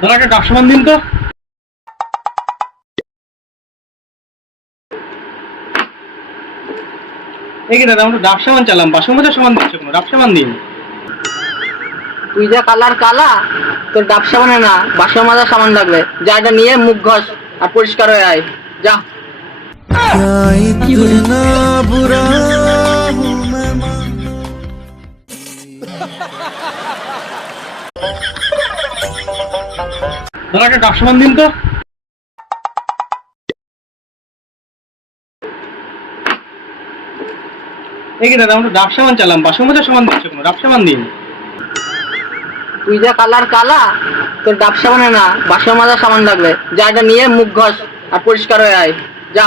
দাদা একটা ডাব সাবান দিন তো। এই কি দাদা, আমরা ডাব সাবান চালাম, বাসন মাজার সাবান দিচ্ছে কোনো, ডাব সাবান দিন। তুই যা কালার কালা, তোর ডাব সাবানে না বাসন মাজার সাবান লাগবে। যা এটা নিয়ে মুখ ঘষ আর পরিষ্কার হয়ে আয়, যা। দাদা একটা ডাব সাবান দিন তো। এই কি দাদা, আমরা ডাব সাবান চালাম, বাসন মাজার সাবান দিচ্ছে কোনো, ডাব সাবান দিন। তুই যা কালার কালা, তোর ডাব সাবানে না বাসন মাজার সাবান লাগবে। যা এটা নিয়ে মুখ ঘষ আর পরিষ্কার হয়ে আয়, যা।